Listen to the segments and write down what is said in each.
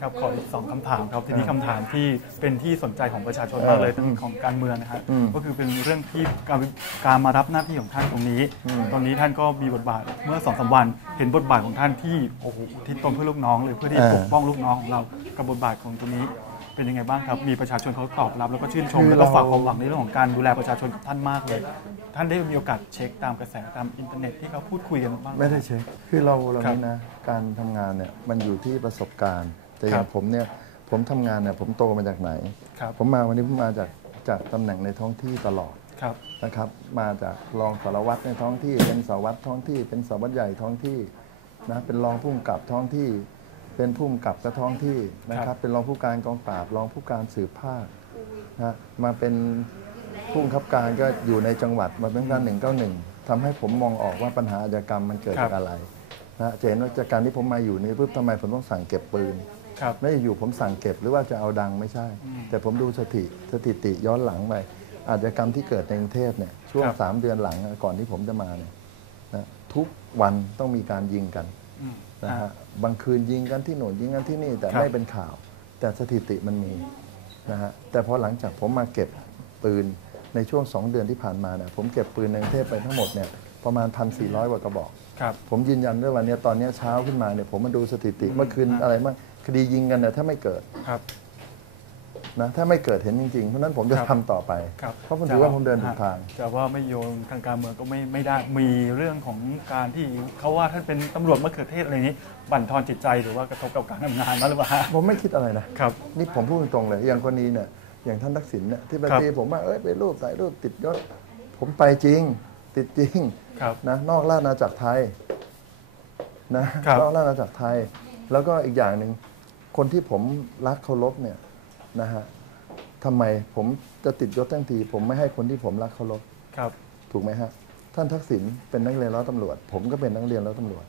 ครับขออีกสองคำถามครับทีนี้คำถามที่เป็นที่สนใจของประชาชนมากเลยทั้งของการเมืองนะฮะอืมก็คือเป็นเรื่องที่การการมารับหน้าที่ของท่านตรงนี้ตอนนี้ท่านก็มีบทบาทเมื่อสองสามวัน เห็นบทบาทของท่านที่โอ้โหที่ตนเพื่อลูกน้องเลยเพื่อที่จะเออปกป้องลูกน้องของเรากับบทบาทของตรงนี้ เป็นยังไงบ้างครับ มีประชาชนเขาตอบรับแล้วก็ชื่นชมคือแล้วก็เราฝากความหวังในเรื่องของการดูแลประชาชนกับท่านมากเลย ท่านได้มีโอกาสเช็คตามกระแสตามอินเทอร์เน็ตที่เขาพูดคุยกันบ้างห ไม่ได้เช็ค คือเราเราครับ นี่นะ การทำงานเนี่ยมันอยู่ที่ประสบการณ์ แต่อย่าครังบผมเนี่ยผมทำงานเนี่ยผมโตมาจากไหนครับผมมาวันนี้ผมมาจากจากตำแหน่งในท้องที่ตลอดครับนะครับ มาจากรองสารวัตรในท้องที่ เป็นสารวัตรท้องที่ เป็นสารวัตรใหญ่ท้องที่นะเป็นรองผู้กำกับท้องที่ เป็นผู้กำกับกระท้องที่นะคครัรับบเป็นรองผู้การกองปราบรองผู้การสืบภาคนะมาเป็นผู้บังคับการก็อยู่ในจังหวัดมาเป็นการหนึ่งเก้าหนึ่งทำให้ผมมองออกว่าปัญหาอาชญากรรมมันเกิดจากอะไรนะจะเห็นว่าจากการที่ผมมาอยู่นี่ปุ๊บทำไมผมต้องสั่งเก็บปืน ครับไม่ได้อยู่ผมสั่งเก็บหรือว่าจะเอาดังไม่ใช่ แต่ผมดูสถิสถิติย้อนหลังไปอาชญากรรมที่เกิดในกรุงเทพเนี่ยช่วงครับ สามเดือนหลังอะก่อนที่ผมจะมาเนี่ยนะทุกวันต้องมีการยิงกันอืม นะอ่าฮะบางคืนยิงกันที่โน่นยิงกันที่นี่แต่ครับ ไม่เป็นข่าว แต่สถิติมันมีนะฮะแต่พอหลังจากผมมาเก็บปืนในช่วงสองเดือนที่ผ่านมาเนี่ยผมเก็บปืนในกรุงเทพไปทั้งหมดเนี่ยประมาณ1,400กว่ากระบอก ครับ ผมยืนยันด้วยวันนี้ตอนนี้เช้าขึ้นมาเนี่ยผมมาดูสถิติเมื่อคืนอะไรบ้าง คดียิงกันเนี่ยถ้าไม่เกิดครับ นะถ้าไม่เกิดเห็นจริงๆ เพราะฉะนั้นผมจะครับทำต่อไป ครับเพราะผมถือว่าผมเดินถูกทางจะว่าไม่โยงทางการเมืองก็ไม่ไม่ได้มีเรื่องของการที่เขาว่าท่านเป็นตำรวจมะเขือเทศอะไรนี้ บั่นทอนจิตใจหรือว่ากระทบกับการทำงานมาหรือเปล่าฮะผมไม่คิดอะไรนะ ครับ นี่ผมพูดตรงๆเลย อย่างกรณีเนี่ยอย่างท่านทักษิณเนี่ยที่ไปครับตีผมว่าเอ้ยไปรูปถ่ายรูปติดยศ ผมไปจริง ติดจริงครับ นะนอกราชอาณาจักรไทยนะครับ นอกราชอาณาจักรไทย แล้วก็อีกอย่างหนึ่ง คนที่ผมรักเคารพเนี่ยนะฮะทำไมผมจะติดยศทั้งที ผมไม่ให้คนที่ผมรักเคารพครับ ถูกไหมฮะ ท่านทักษิณเป็นนักเรียนร้อยตำรวจ ผมก็เป็นนักเรียนร้อยตำรวจ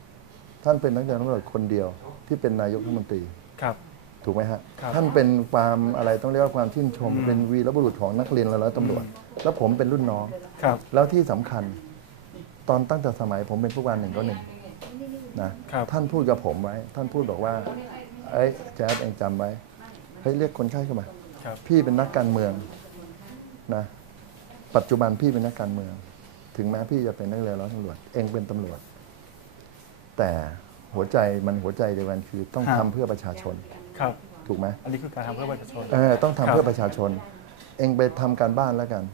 ท่านเป็นนักเรียนร้อยตำรวจคนเดียวที่เป็นนายกรัฐมนตรี ครับ ถูกไหมฮะครับท่านเป็นความอะไรต้องเรียกว่าความชื่นชมอืมเป็นวีรบุรุษของนักเรียนร้อยตำรวจ แล้วผมเป็นรุ่นน้อง ครับ แล้วที่สำคัญ ตอนตั้งแต่สมัยผมเป็นผู้การหนึ่งก็หนึ่งนะ ครับ ท่านพูดกับผมไว้ ท่านพูดบอกว่า เอ้ยแจ๊ดเองจำไว้เฮ้ยเรียกคนไข้เข้ามา ครับ พี่เป็นนักการเมืองนะ ปัจจุบันพี่เป็นนักการเมือง ถึงแม้พี่จะเป็นนักเรียนร้อยตำรวจ เองเป็นตำรวจ แต่หัวใจมันหัวใจเดียวกันคือต้องครับทำเพื่อประชาชน ครับ ถูกไหมอันนี้คือการทำเพื่อประชาชน เออต้องทำครับเพื่อประชาชน เองไปทำการบ้านแล้วกัน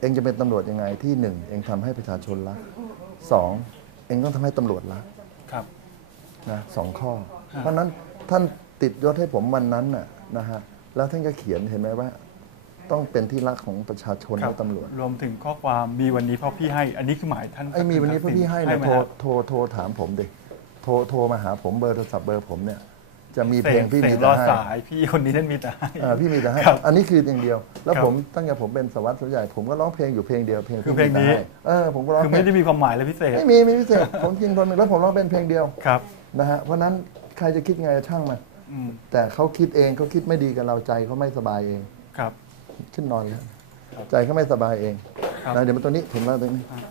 เองจะเป็นตำรวจยังไงที่หนึ่งเองทำให้ประชาชนรักสองเองต้องทำให้ตำรวจรัก ครับ นะสองข้อครับเพราะฉะนั้น ท่านติดยศให้ผมวันนั้นน่ะนะฮะแล้วท่านก็เขียนเห็นไหมว่า ต้องเป็นที่รักของประชาชนครัและตำรวจ รวมถึงข้อความมีวันนี้เพราะพี่ให้ อันนี้คือหมายท่านไอ้มีวันนี้พระพี่ให้นะไหมโทรฮะโทรโทรถามผมดิโทรโทรมาหาผมเบอร์โทรศัพท์เบอร์ผมเนี่ยจะมีเพลงพี่เสมีกรแต่อให้สายพี่คนนี้ท่านมีแต่ให้เออพี่มีแต่ให้ครับอันนี้คืออย่างเดียว แล้วครับผมตั้งแต่ผมเป็นสารวัสดิ์สวนใหญ่ผมก็ร้องเพลงอยู่เพลงเดียวเพลงคือพี่มีเพลงนี้แต่ให้เออผมก็ร้องคือเพลไม่งได้มีความหมายเลยพิเศษไม่มีไม่มีพิเศษผมจริงคนหนึ่งแล้วผมร้องเป็นเพลงเดียวครับนะฮะเพราะฉะนั้น ใครจะคิดไงช่างมันอืมแต่เขาคิดเองเขาคิดไม่ดีกับเราใจเขาไม่สบายเอง ครับ ขึ้นนอนเลยครับใจเขาไม่สบายเองครับ นะเดี๋ยวมาตัวนี้ถึงแล้วตรงนี้ครับ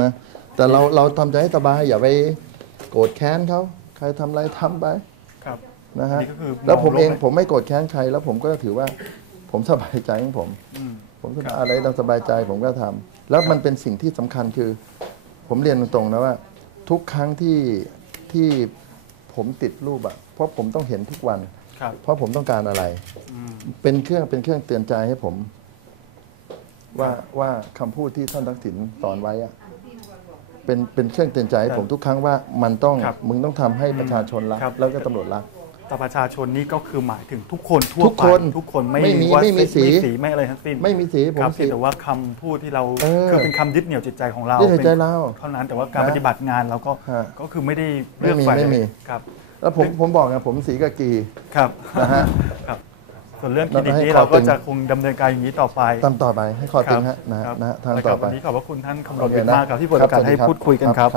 นะแต่เราเราทำใจให้สบายอย่าไปโกรธแค้นเขาใครทำอะไรทำไป ครับ นะฮะอันนี้ก็คือแล้วผมเองมองโลกในผมไม่โกรธแค้นใคร แล้วผมก็ถือว่า ผมสบายใจของผม อืม ผมสบายอะไรเราสบายใจผมก็ทำแล้วมันเป็นสิ่งที่สำคัญคือ ผมเรียนตรงๆนะว่า ทุกครั้งที่ที่ ผมติดรูปอะเพราะผมต้องเห็นทุกวัน ครับเพราะผมต้องการอะไร อืมเป็นเครื่องเป็นเครื่องเตือนใจให้ผม ว่าว่าคำพูดที่ท่านทักษิณสอนไว้อะเป็นเป็นเครื่องเตือนใจให้ผมทุกครั้งว่ามันต้องครับมึงต้องทำให้ประชาชนรักครับ แล้วก็ตำรวจรัก แต่ประชาชนนี่ก็คือหมายถึงทุกคนทั่วทุกไปคนทุกคนไม่ไม่มีว่าไม่มีสีไม่สีไม่อะไรทั้งสิ้นไม่มีสีผมครับสีเพียงแต่ว่าคำพูดที่เราเออคือเป็นคำยึดเหนี่ยวจิตใจของเรายึดเหนี่ยวใจป็นเราเท่านั้นแต่ว่าการนะปฏิบัติงานเราก็ฮะก็คือไม่ได้ไม่เลือกมีฝ่ายไม่มี ครับแล้วผมผมบอกไงผมสีกากี ครับนะฮะครับส่วนเรื่องคลินิกให้นี้ขอเราก็ตึงจะคงดำเนินการอย่างนี้ต่อไป ตามต่อไปให้คอตึงฮะนะฮะครับนะฮะทางนะคต่รัอบไป วันนี้ขอบพระคุณท่านคำรณโอเควิทย์นะมากครับที่เปิดโอกาสครับสวัสดีให้ครับพูดคุยกันครับครับ